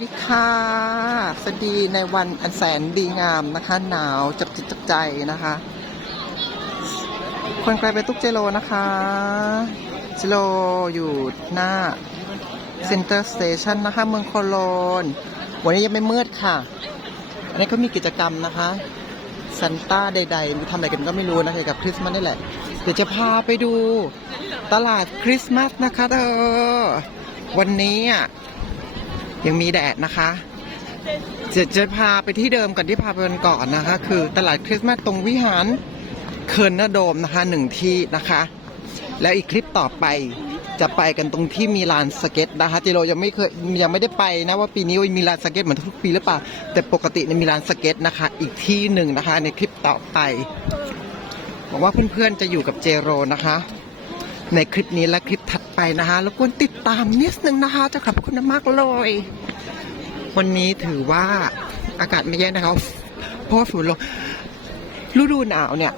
สวัสดีค่ะ สวัสดีในวันอันแสนดีงามนะคะ หนาวจับจิตจับใจนะคะ คนไกลไปตุ๊กเจโรนะคะ เจโรอยู่หน้าเซ็นเตอร์สเตชันนะคะ เมืองโคโลน วันนี้ยังไม่มืดค่ะ อันนี้ก็มีกิจกรรมนะคะซันต้าใดๆทำอะไรกันก็ไม่รู้นะเกี่ยวกับคริสต์มาสนี่แหละ เดี๋ยวจะพาไปดูตลาดคริสต์มาสนะคะเธอวันนี้อะ ยังมีแดดนะคะจะจะพาไปที่เดิมก่อนที่พาไปวันก่อนนะคะ คือตลาดคริสต์มาสตรงวิหารเคิร์นโดมนะคะหนึ่งที่นะคะ แล้วอีกคลิปต่อไปจะไปกันตรงที่มีลานสเก็ตนะคะเจโรยังไม่เคยยังไม่ได้ไปนะว่าปีนี้มีลานสเก็ตเหมือนทุกปีหรือเปล่าแต่ปกติเนี่ยมีลานสเก็ตนะคะ อีกที่หนึ่งนะคะ ในคลิปต่อไปบอกว่าเพื่อนๆจะอยู่กับเจโรนะคะ ในคลิปนี้และคลิปถัด ไปนะคะรบกวนติดตามนิดนึงนะคะจะขอบคุณมากเลย วันนี้ถือว่าอากาศไม่แย่นะครับเพราะว่าฝนลงฤดูหนาวเนี่ย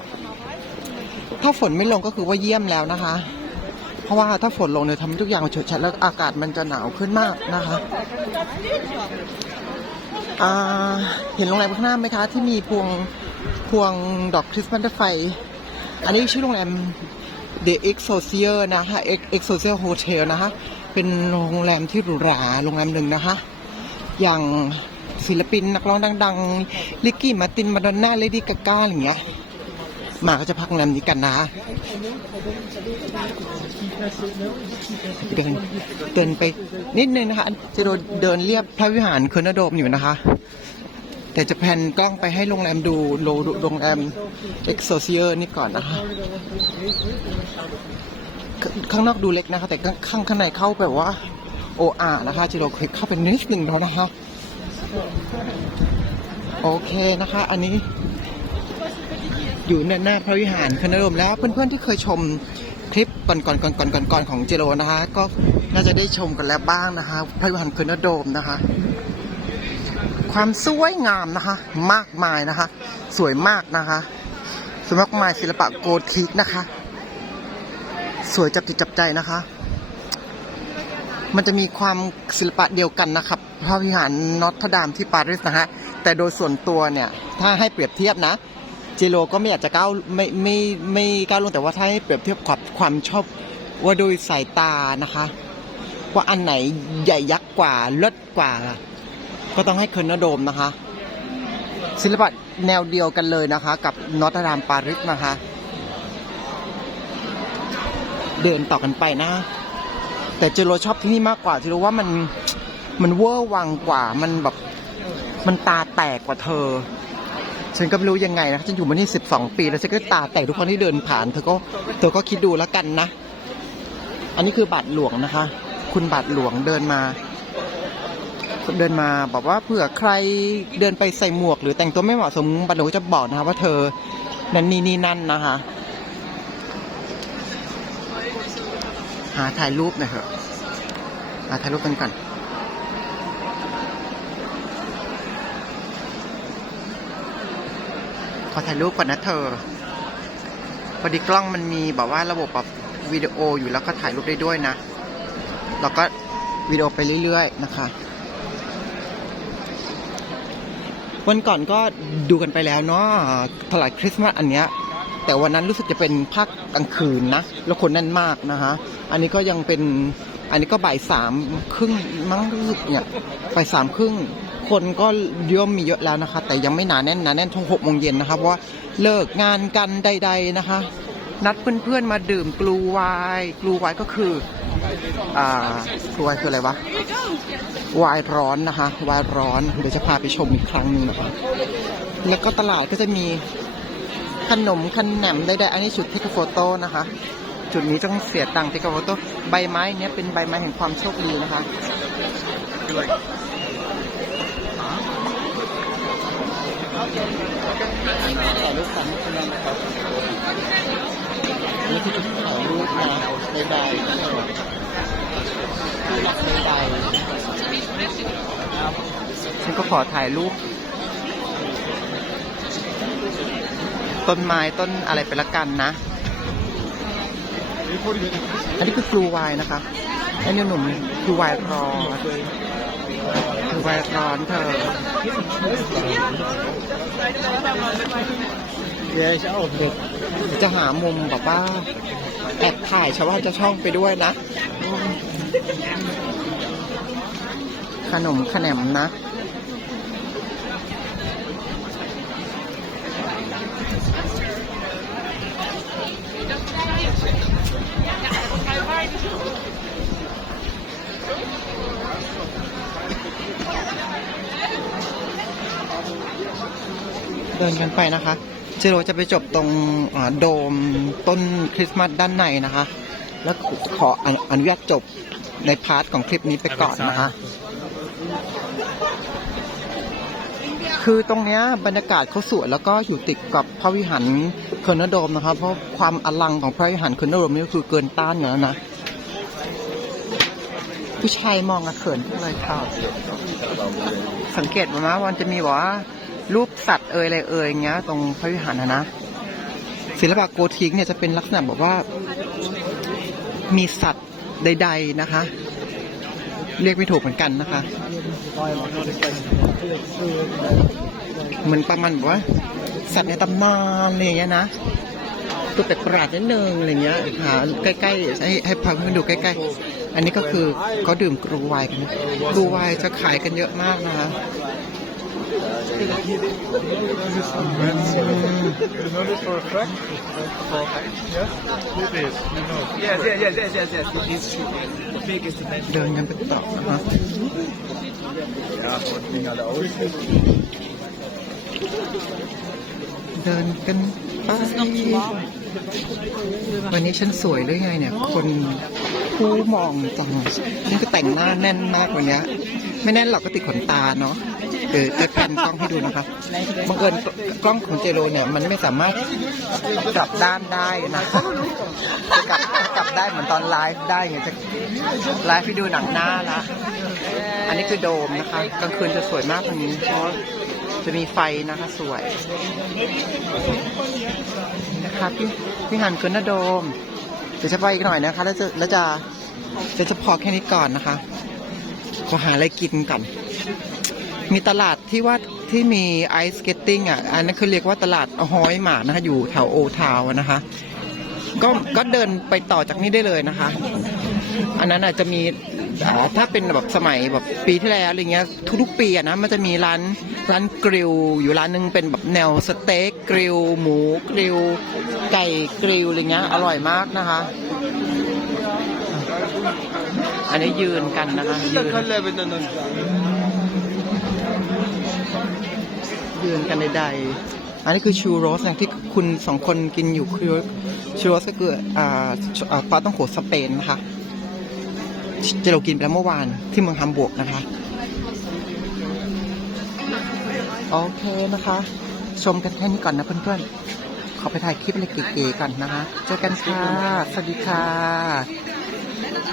ถ้าฝนไม่ลงก็คือว่าเยี่ยมแล้วนะคะ เพราะว่าถ้าฝนลงเนี่ยทำให้ทุกอย่างเฉดชัดแล้วอากาศมันจะหนาวขึ้นมากนะคะเห็นโรงแรมข้างหน้าไหมคะ ที่มีพวงพวงดอกคริสต์มาสไฟ อันนี้ชื่อโรงแรม The Excelsior นะคะ Ex- Excelsior Hotel นะคะ เป็นโรงแรมที่หรูหราโรงแรมหนึ่งนะคะ อย่างศิลปินนักร้องดังๆ ลิกกี้มาติน มาดอนน่า เลดี้กาก้าอย่างเงี้ย มาก็จะพักโรงแรมนี้กันนะเดินเดินไปนิดนึงนะคะจะโดนเดินเรียบพระวิหารเคิร์นโดมอยู่นะคะ แต่จะแพนกล้องไปให้โรงแรมดูโลโรงแรม Excelsior นี่ก่อนนะคะข้างนอกดูเล็กนะคะ แต่ข้างข้างข้างในเข้าแบบว่าโออานะคะจิโร่เคยเข้าไปนิดหนึ่งแล้วนะคะ โอเคนะคะ อันนี้อยู่หน้าหน้าพระวิหารคณรมแล้ว เพื่อนๆที่เคยชมคลิปก่อนก่อนก่อนก่อนก่อนของเจโรนะคะ ก็น่าจะได้ชมกันแล้วบ้างนะคะ พระวิหารคณะโดมนะคะ ความสวยงามนะคะ มากมายนะคะ สวยมากนะคะสวยมากมายศิลปะโกธิกนะคะ สวยจับจิตจับใจนะคะ มันจะมีความศิลปะเดียวกันนะครับพระวิหารนอตพรดามที่ปารีสนะฮะแต่โดยส่วนตัวเนี่ย ถ้าให้เปรียบเทียบนะเจโรก็ไม่อยากจะก้าวไม่ไม่ไม่ก้าวลงแต่ว่าถ้าให้เปรียบเทียบความความชอบว่าโดยสายตานะคะ ว่าอันไหนใหญ่ยักษ์กว่าเลิศกว่า ก็ต้องให้เคิร์นโดมนะคะ ศิลปะแนวเดียวกันเลยนะคะ กับนอตรดามปารีสนะคะ เดินต่อกันไปนะ แต่เจโรชอบที่นี่มากกว่าเจโรว่ามันมันเวอร์วังกว่ามันแบบมันตาแตกกว่าเธอ ฉันก็ไม่รู้ยังไงนะฉันอยู่มานี่สิบสองปี แล้วฉันก็ตาแตกทุกครั้งที่เดินผ่านเธอก็เธอก็คิดดูแล้วกันนะ อันนี้คือบาทหลวงนะคะ คุณบาทหลวงเดินมา เดินมาบอกว่าเผื่อใครเดินไปใส่หมวก หรือแต่งตัวไม่เหมาะสมบาทหลวงก็จะบอกนะคะว่าเธอนั่นนี่นี่นั่นนะคะหาถ่ายรูปหน่อยเถอะหาถ่ายรูปกันก่อนขอถ่ายรูปก่อนนะเธอพอดีกล้องมันมีแบบว่าระบบแบบวิดีโออยู่แล้วก็ถ่ายรูปได้ด้วยนะเราก็วิดีโอไปเรื่อยๆนะคะ วันก่อนก็ดูกันไปแล้วเนาะตลาดคริสต์มาสอันเนี้ยแต่วันนั้นรู้สึกจะเป็นภาคกลางคืนนะแล้วคนแน่นมากนะคะอันนี้ก็ยังเป็นอันนี้ก็บ่ายสามครึ่งมั้งรู้สึกเนี่ยบ่ายสามครึ่งคนก็เย่อมมีเยอะแล้วนะคะ แต่ยังไม่หนาแน่นหนาแน่นช่วงหกโมงเย็นนะคะเพราะว่าเลิกงานกันใด ๆนะคะ นัดเพื่อนๆมาดื่มกลูไวกลูไวก็คืออ่ากลูไวคืออะไรวะ วายร้อนนะคะ วายร้อน เดี๋ยวจะพาไปชมอีกครั้งหนึ่งนะคะ แล้วก็ตลาดก็จะมีขนมขนแหนมไดๆอันนี้จุดเทคโฟโต้นะคะ จุดนี้ต้องเสียตังค์เทคโฟโต้ใบไม้เนี้ยเป็นใบไม้แห่งความโชคดีนะคะ ถ่ายรูปกันนะครับนี่คือจุดถ่ายรูปนะใดๆนะครับที่หลักใดๆ ฉันก็ขอถ่ายรูปต้นไม้ต้นอะไรไปละกันนะ อันนี้คือฟลูไวน์นะคะอันนี้หนุ่มฟลูไวน์รอไวร้อนเธอ Ja, ich auch. เด็กจะหามุมแบบว่าแอบถ่ายชาวบ้านจะช่องไปด้วยนะ ขนมขนมนะ ดินกันไปนะคะเจโรจะไปจบตรงโดมต้นคริสต์มาสด้านในนะคะ แล้วขออนุญาตจบในพาร์ทของคลิปนี้ไปก่อนนะคะ คือตรงเนี้ยบรรยากาศเขาสวยแล้วก็อยู่ติดกับพระวิหารเคิร์นโดมนะคะเพราะความอลังของพระวิหารเคิร์นโดมนี่คือเกินต้านอยู่แล้วนะผู้ชายมองอะเขินอะไรค่ะ สังเกตไหมว่ามันจะมีว่า รูปสัตว์เอ่ยอะไรเอ่ยอย่างเงี้ย ตรงพระวิหารนะนะศิลปะโกธิกเนี่ยจะเป็นลักษณะแบบว่ามีสัตว์ใด ๆนะคะ เรียกไม่ถูกเหมือนกันนะคะเหมือนประมาณแบบว่า สัตว์ในตำนานอะไรอย่างเงี้ยนะตัวแปลกๆนิดนึงอะไรเงี้ยหาใกล้ๆให้ให้พาเพื่อนดูใกล้ๆ อันนี้ก็คือเขาดื่มกรูไวน์กันกรูไวน์จะขายกันเยอะมากนะคะ You know this for a fact? Yes? It is. You know. Yes, yes, yes, yes, yes, yes. It is true. The biggest event. เดินกันไปต่อนะคะ Ja, und wegen alle aus. เดินกันไปวันนี้ฉันสวยหรือไงเนี่ย คนผู้มองจังฉันก็แต่งหน้าแน่นมากวันเนี้ยไม่แน่นหรอกก็ติดขนตาเนาะ เออจะแพนกล้องให้ดูนะคะบังเอิญกล้องของเจโรเนี่ยมันไม่สามารถกลับด้านได้นะจะกลับกลับได้เหมือนตอนไลฟ์ได้ไงจะไลฟ์ให้ดูหนังหน้าละอันนี้คือโดมนะคะกลางคืนจะสวยมากตรงนี้เพราะจะมีไฟนะคะสวยนะคะพี่พี่หันคืนนาโดมเดี๋ยวจะไปอีกหน่อยนะคะ แล้วจะแล้วจะจะจะพอแค่นี้ก่อนนะคะขอหาอะไรกินก่อน มีตลาดที่ว่าที่มีไอสเก็ตติ้งอะ อันนั้นคือเรียกว่าตลาดฮอยหมานะคะอยู่แถวโอทาวน์อะนะคะ ก็ก็เดินไปต่อจากนี้ได้เลยนะคะ อันนั้นอาจจะมีถ้าเป็นแบบสมัยแบบปีที่แล้วอะไรเงี้ยทุกๆปีอะนะมันจะมีร้านร้านกริลอยู่ร้านหนึงเป็นแบบแนวสเต็กกริลหมูกริลไก่กริลอะไรเงี้ยอร่อยมากนะคะ อันนี้ยืนกันนะคะยืน ยืนกันใดๆอันนี้คือชูโรสอย่างที่คุณสองคนกินอยู่คือชูโรสก็คืออ่าปลาต้องโขสเปนนะคะจะเรากินไปแล้วเมื่อวานที่เมืองฮัมบูร์กนะคะ โอเคนะคะ ชมกันแค่นี้ก่อนนะเพื่อนๆขอไปถ่ายคลิปเล็กๆก่อนนะคะ เจอกันค่ะ สวัสดีค่ะ